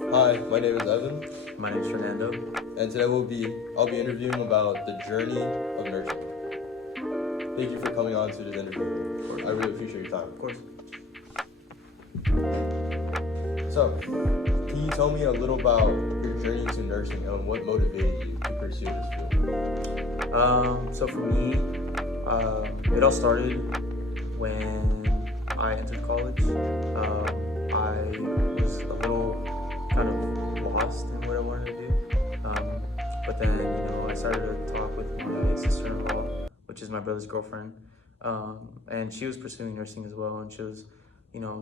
Hi, my name is Evan, My name is Fernando. and today I'll be interviewing about the journey of nursing. Thank you for coming on to this interview. I really appreciate your time. Of course. So, can you tell me a little about your journey to nursing and what motivated you to pursue this field? So for me, it all started when I entered college. I was a little kind of lost in what I wanted to do. But then, I started to talk with my sister-in-law, which is my brother's girlfriend. And she was pursuing nursing as well. And she was,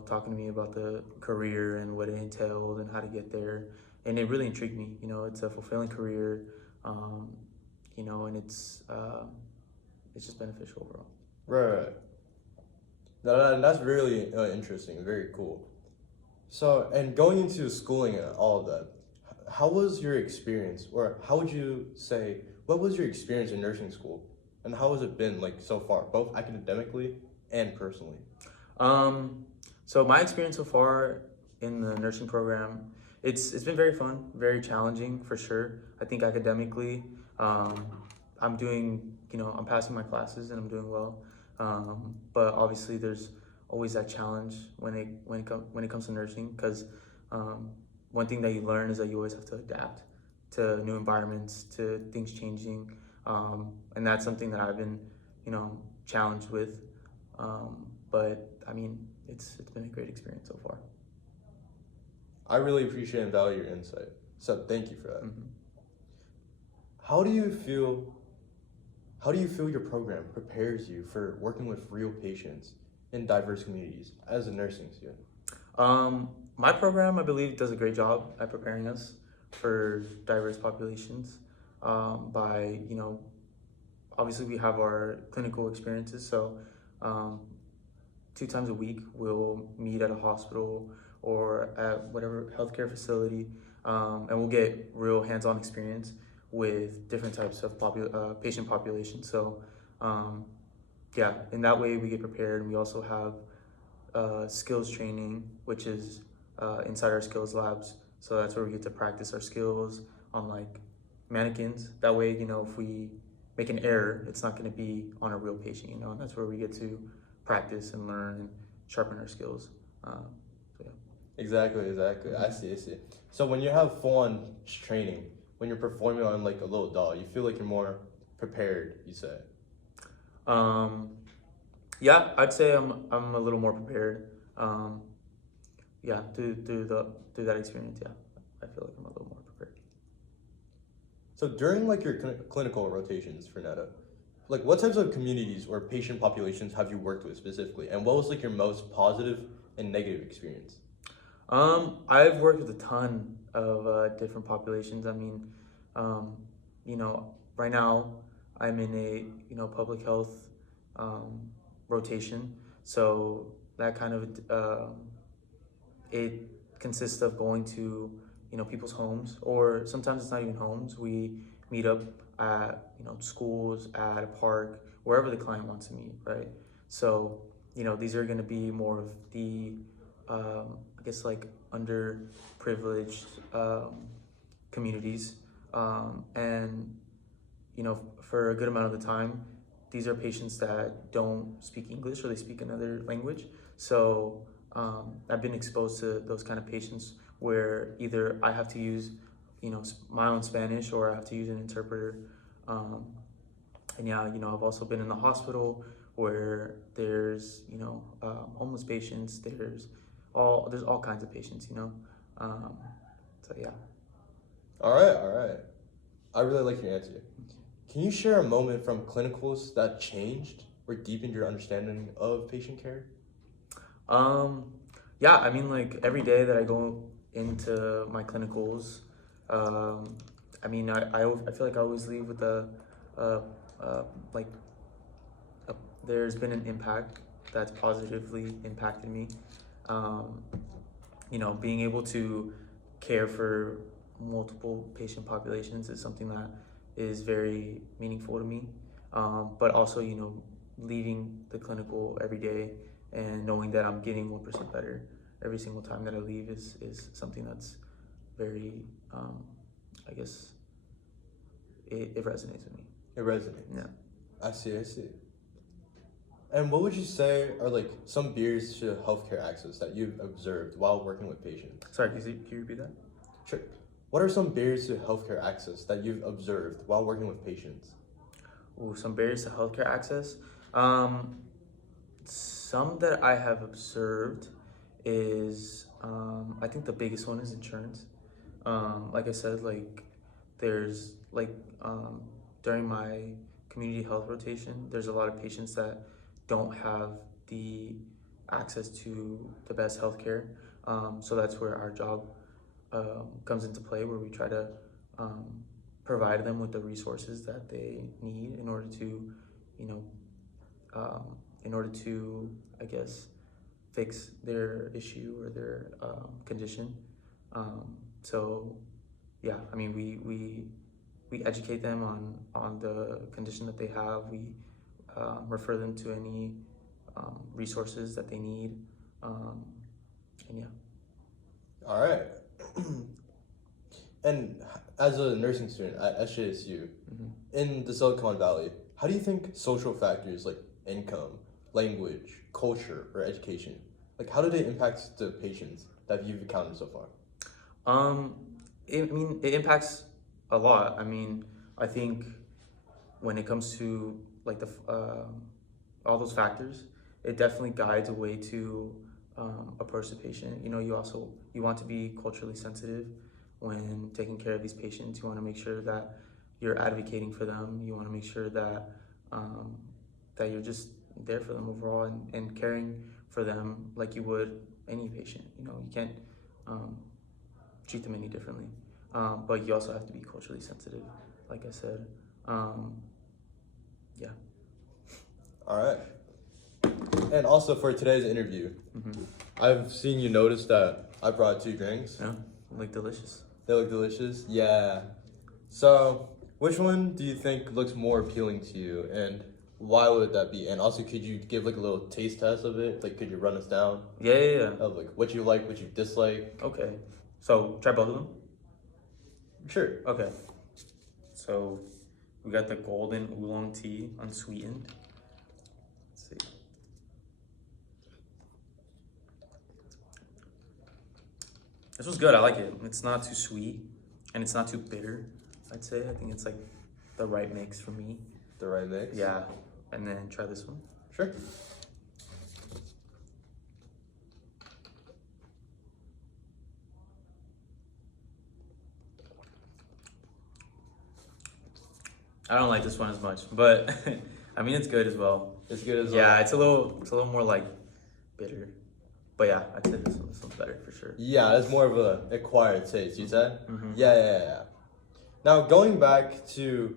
talking to me about the career and what it entailed and how to get there. And it really intrigued me. It's a fulfilling career. And it's just beneficial overall. Right. That's really interesting. Very cool. So, and going into schooling and all of that, how was your experience, or how would you say, what was your experience in nursing school, and how has it been like so far, both academically and personally? So my experience so far in the nursing program, it's been very fun, very challenging for sure. I think academically, I'm doing, I'm passing my classes and I'm doing well. But obviously there's always that challenge when it comes to nursing, because one thing that you learn is that you always have to adapt to new environments, to things changing, and that's something that I've been, challenged with. But I mean, it's been a great experience so far. I really appreciate and value your insight. So thank you for that. Mm-hmm. How do you feel? How do you feel your program prepares you for working with real patients in diverse communities as a nursing student? My program, I believe, does a great job at preparing us for diverse populations by, obviously we have our clinical experiences. So 2 times a week, we'll meet at a hospital or at whatever healthcare facility, and we'll get real hands-on experience with different types of patient populations. So yeah, in that way we get prepared. And we also have skills training, which is inside our skills labs. So that's where we get to practice our skills on like mannequins. That way, if we make an error, it's not going to be on a real patient, and that's where we get to practice and learn and sharpen our skills. So yeah. Exactly. I see. So when you have full-on training, when you're performing on like a little doll, you feel like you're more prepared, you say? Yeah, I'd say I'm a little more prepared. Yeah, through that experience, yeah, I feel like I'm a little more prepared. So during like your clinical rotations, Fernetta, like what types of communities or patient populations have you worked with specifically, and what was like your most positive and negative experience? I've worked with a ton of different populations. I mean, right now I'm in a public health rotation, so that kind of it consists of going to people's homes, or sometimes it's not even homes. We meet up at schools, at a park, wherever the client wants to meet, right? So these are going to be more of the I guess like underprivileged communities, and for a good amount of the time, these are patients that don't speak English or they speak another language. So I've been exposed to those kind of patients where either I have to use, my own Spanish, or I have to use an interpreter. And yeah, I've also been in the hospital where there's, homeless patients. There's all kinds of patients. So yeah. All right. I really like your answer. Can you share a moment from clinicals that changed or deepened your understanding of patient care? Yeah, I mean, like every day that I go into my clinicals, I mean, I feel like I always leave with uh, like there's been an impact that's positively impacted me. Um, being able to care for multiple patient populations is something that is very meaningful to me. But also, leaving the clinical every day and knowing that I'm getting 1% better every single time that I leave is something that's very, I guess, it resonates with me. It resonates. Yeah. I see, I see. And what would you say are like some barriers to healthcare access that you've observed while working with patients? Sorry, can you repeat that? Sure. What are some barriers to healthcare access that you've observed while working with patients? Ooh, some barriers to healthcare access. Some that I have observed is, I think the biggest one is insurance. Like I said, like there's like during my community health rotation, there's a lot of patients that don't have the access to the best healthcare. So that's where our job comes into play, where we try to provide them with the resources that they need in order to, you know, I guess, fix their issue or their condition. So, yeah, I mean, we educate them on the condition that they have. We refer them to any resources that they need, and yeah. All right. And as a nursing student at SJSU in the Silicon Valley, how do you think social factors like income, language, culture, or education, like how do they impact the patients that you've encountered so far? It impacts a lot. I mean, I think when it comes to like the all those factors, it definitely guides a way to approach the patient. You know, you want to be culturally sensitive when taking care of these patients. You want to make sure that you're advocating for them. You want to make sure that that you're just there for them overall and caring for them like you would any patient. You know, you can't treat them any differently. But you also have to be culturally sensitive, like I said. Yeah. All right. And also for today's interview, I've seen you notice that I brought 2 drinks. Yeah, like delicious. They look delicious? Yeah. So, which one do you think looks more appealing to you, and why would that be? And also, could you give like a little taste test of it? Like, could you run us down Yeah. of like what you like, what you dislike? Okay. So, try both of them? Sure. Okay. So, we got the golden oolong tea, unsweetened. Let's see. This was good. I like it. It's not too sweet and it's not too bitter, I'd say. I think it's like the right mix for me. The right mix? Yeah. And then try this one. Sure. I don't like this one as much, but I mean it's good as well. It's good as well. Yeah, it's a little more like bitter. But yeah, I'd say this one's better for sure. Yeah, it's more of a acquired taste, you said? Yeah. Now, going back to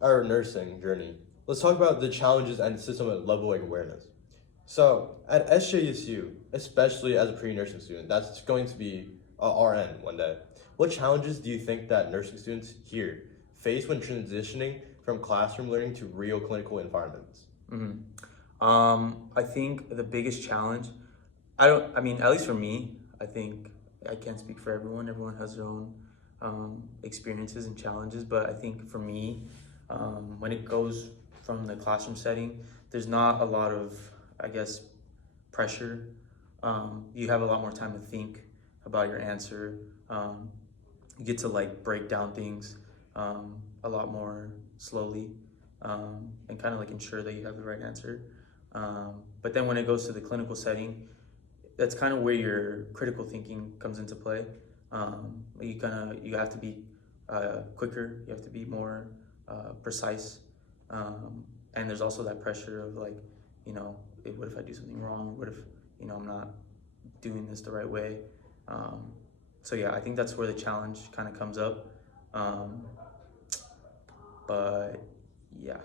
our nursing journey, let's talk about the challenges and system of leveling awareness. So, at SJSU, especially as a pre-nursing student, that's going to be a RN one day. What challenges do you think that nursing students here face when transitioning from classroom learning to real clinical environments? I think the biggest challenge, at least for me, I think I can't speak for everyone. Everyone has their own experiences and challenges, but I think for me, when it goes from the classroom setting, there's not a lot of, I guess, pressure. You have a lot more time to think about your answer. You get to like break down things a lot more slowly and kind of like ensure that you have the right answer. But then when it goes to the clinical setting, that's kind of where your critical thinking comes into play. You have to be quicker, you have to be more precise. And there's also that pressure of like, what if I do something wrong? What if, I'm not doing this the right way? So yeah, I think that's where the challenge kind of comes up. But yeah.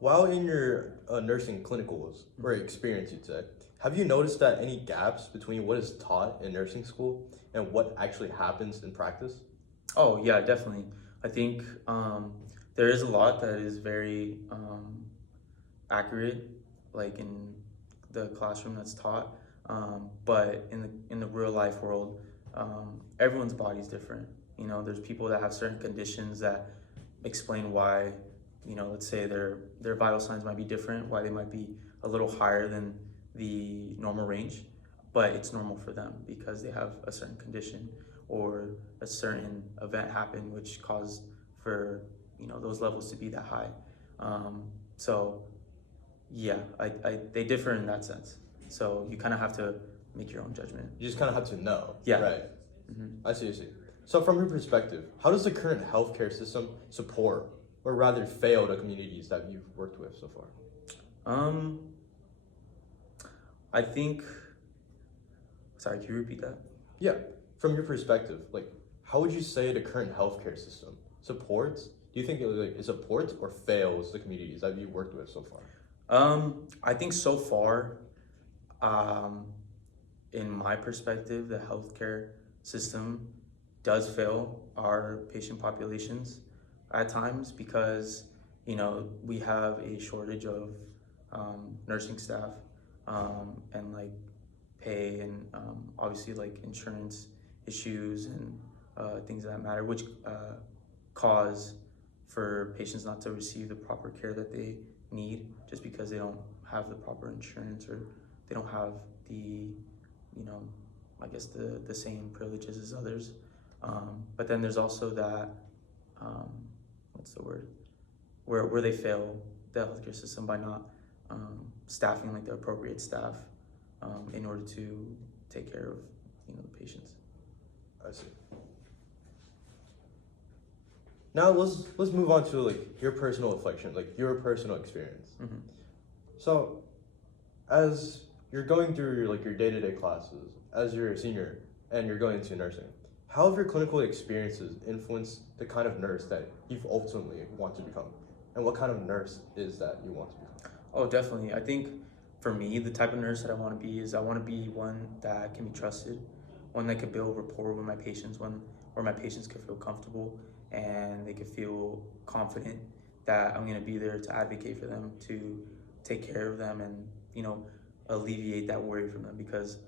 While in your nursing clinicals or experience, you'd say, have you noticed that any gaps between what is taught in nursing school and what actually happens in practice? Oh yeah, definitely. I think there is a lot that is very accurate, like in the classroom that's taught. But in in the real life world, everyone's body's different. You know, there's people that have certain conditions that explain why, you know, let's say their vital signs might be different, why they might be a little higher than the normal range, but it's normal for them because they have a certain condition or a certain event happen which caused for, you know, those levels to be that high. So yeah, they differ in that sense. So you kind of have to make your own judgment. You just kind of have to know. Yeah. Right. Mm-hmm. I see. So from your perspective, how does the current healthcare system support or rather fail the communities that you've worked with so far? I think. Sorry, can you repeat that? Yeah. From your perspective, like, how would you say the current healthcare system supports? Do you think it supports or fails the communities that you've worked with so far? I think so far, in my perspective, the healthcare system does fail our patient populations at times because, you know, we have a shortage of nursing staff and like pay and obviously like insurance issues and things of that matter, which cause for patients not to receive the proper care that they need just because they don't have the proper insurance or they don't have the, you know, I guess the same privileges as others. But then there's also that, what's the word, where they fail the healthcare system by not staffing like the appropriate staff in order to take care of, you know, the patients. I see. Now let's move on to like your personal reflection, like your personal experience. Mm-hmm. So, as you're going through your day-to-day classes, as you're a senior and you're going into nursing, how have your clinical experiences influenced the kind of nurse that you've ultimately want to become, and what kind of nurse is that you want to become? Oh, definitely. I think for me, the type of nurse that I want to be is I want to be one that can be trusted, one that could build rapport with my patients, one where my patients could feel comfortable and they could feel confident that I'm going to be there to advocate for them, to take care of them and, you know, alleviate that worry from them because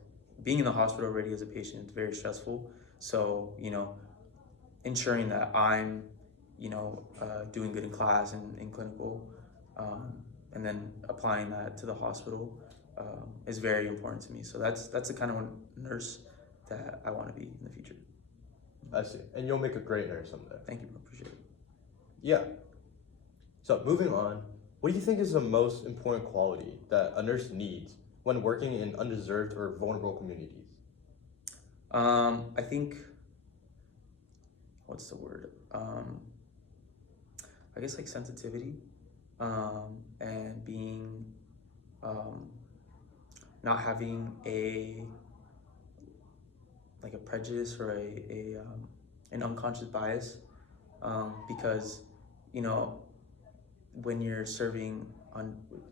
being in the hospital already as a patient is very stressful. So, you know, ensuring that I'm, you know, doing good in class and in clinical, and then applying that to the hospital is very important to me. So that's the kind of nurse that I want to be in the future. I see. And you'll make a great nurse someday. Thank you, bro. Appreciate it. Yeah. So moving on, what do you think is the most important quality that a nurse needs when working in undeserved or vulnerable communities? I think, what's the word? I guess like sensitivity, and being, not having like a prejudice or an unconscious bias, because, you know, when you're serving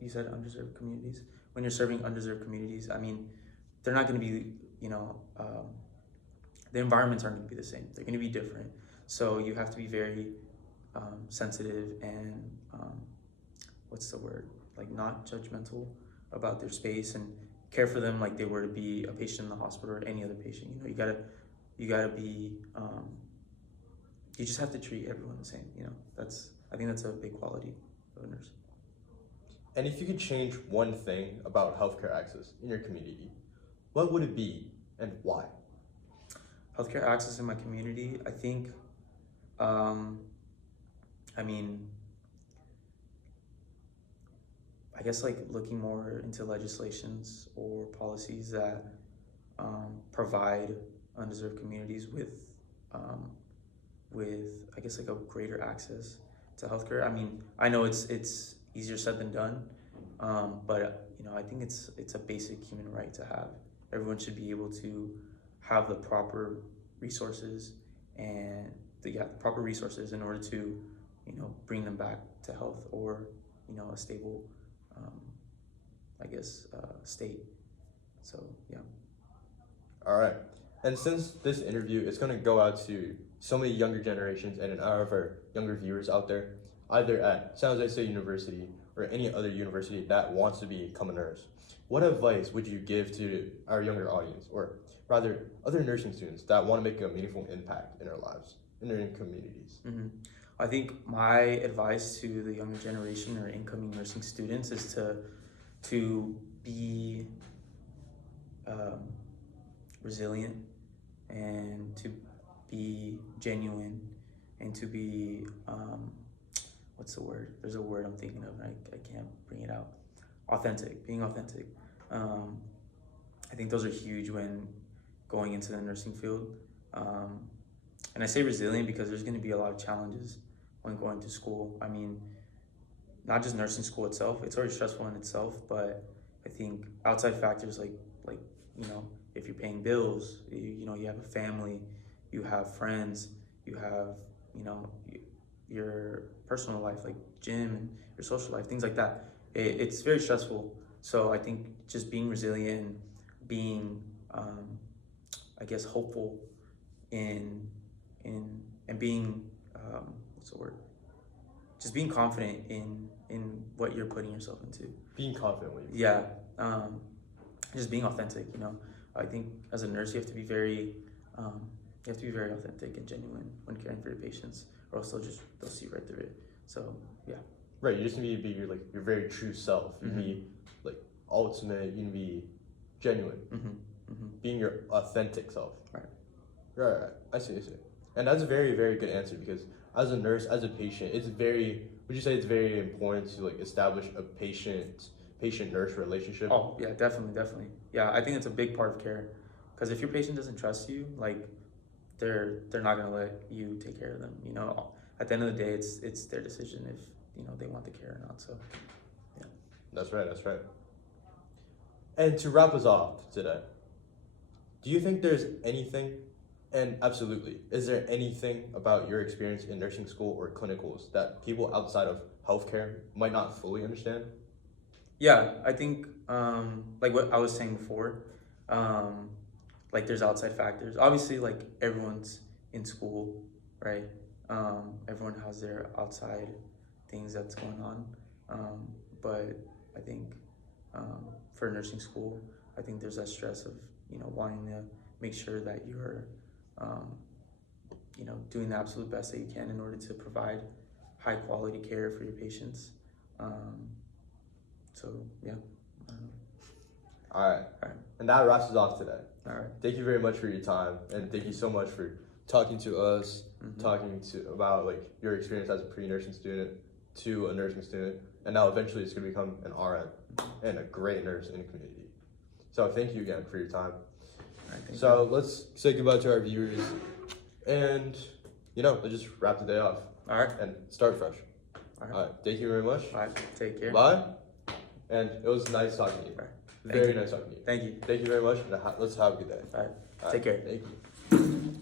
you said undeserved communities, when you're serving undeserved communities, I mean, they're not going to be, you know, the environments aren't going to be the same. They're going to be different. So you have to be very sensitive and what's the word? Like not judgmental about their space and care for them like they were to be a patient in the hospital or any other patient. You know, you gotta be. You just have to treat everyone the same. You know, I think that's a big quality of a nurse. And if you could change one thing about healthcare access in your community, what would it be and why? Healthcare access in my community, I think, I mean, I guess like looking more into legislations or policies that provide undeserved communities with I guess like a greater access to healthcare. I mean, I know it's easier said than done, but you know, I think it's a basic human right to have. Everyone should be able to have the proper resources and the proper resources in order to, you know, bring them back to health or, you know, a stable, I guess, state. So yeah. All right. And since this interview is going to go out to so many younger generations and our younger viewers out there, either at San Jose State University or any other university that wants to become a nurse, what advice would you give to our younger audience, or rather other nursing students that want to make a meaningful impact in their lives, in their communities? Mm-hmm. I think my advice to the younger generation or incoming nursing students is to be resilient, and to be genuine, and to be what's the word? There's a word I'm thinking of, and I can't bring it out. Authentic, being authentic. I think those are huge when going into the nursing field. And I say resilient because there's going to be a lot of challenges when going to school. I mean, not just nursing school itself, it's already stressful in itself, but I think outside factors like if you're paying bills, you have a family, you have friends, you have your personal life, like gym and your social life, things like that. It's very stressful. So I think just being resilient and being I guess hopeful and being what's the word? Just being confident in what you're putting yourself into. Being confident with you. Yeah. Just being authentic, I think as a nurse you have to be very authentic and genuine when caring for your patients, or else they'll see right through it. So yeah. Right, you just need to be your very true self. You Mm-hmm. be like ultimate, you need to be genuine. Mm-hmm. Mm-hmm. Being your authentic self. Right. Right. I see. And that's a very, very good answer, because as a nurse, as a patient, would you say it's very important to like establish a patient-nurse relationship? Oh yeah, definitely. Yeah, I think it's a big part of care, because if your patient doesn't trust you, like they're not gonna let you take care of them. At the end of the day, it's their decision if they want the care or not. So yeah. That's right. And to wrap us off today, do you think there's anything, and absolutely, is there anything about your experience in nursing school or clinicals that people outside of healthcare might not fully understand? Yeah, I think like what I was saying before, like there's outside factors. Obviously, like everyone's in school, right? Everyone has their outside things that's going on. But I think for nursing school, I think there's that stress of wanting to make sure that you're doing the absolute best that you can in order to provide high quality care for your patients. So yeah. All right. And that wraps us off today. All right. Thank you very much for your time, and thank you so much for talking to us, Mm-hmm. about like your experience as a pre-nursing student to a nursing student, and now eventually it's going to become an RN and a great nurse in the community. So thank you again for your time. All right, thank So let's say goodbye to our viewers, and let's just wrap the day off. All right. And start fresh. All right. All right. Thank you very much. All right. Take care. Bye. And it was nice talking to you. All right. Very nice talking to you. Thank you. Thank you very much. And let's have a good day. All right. All Take right. care. Thank you.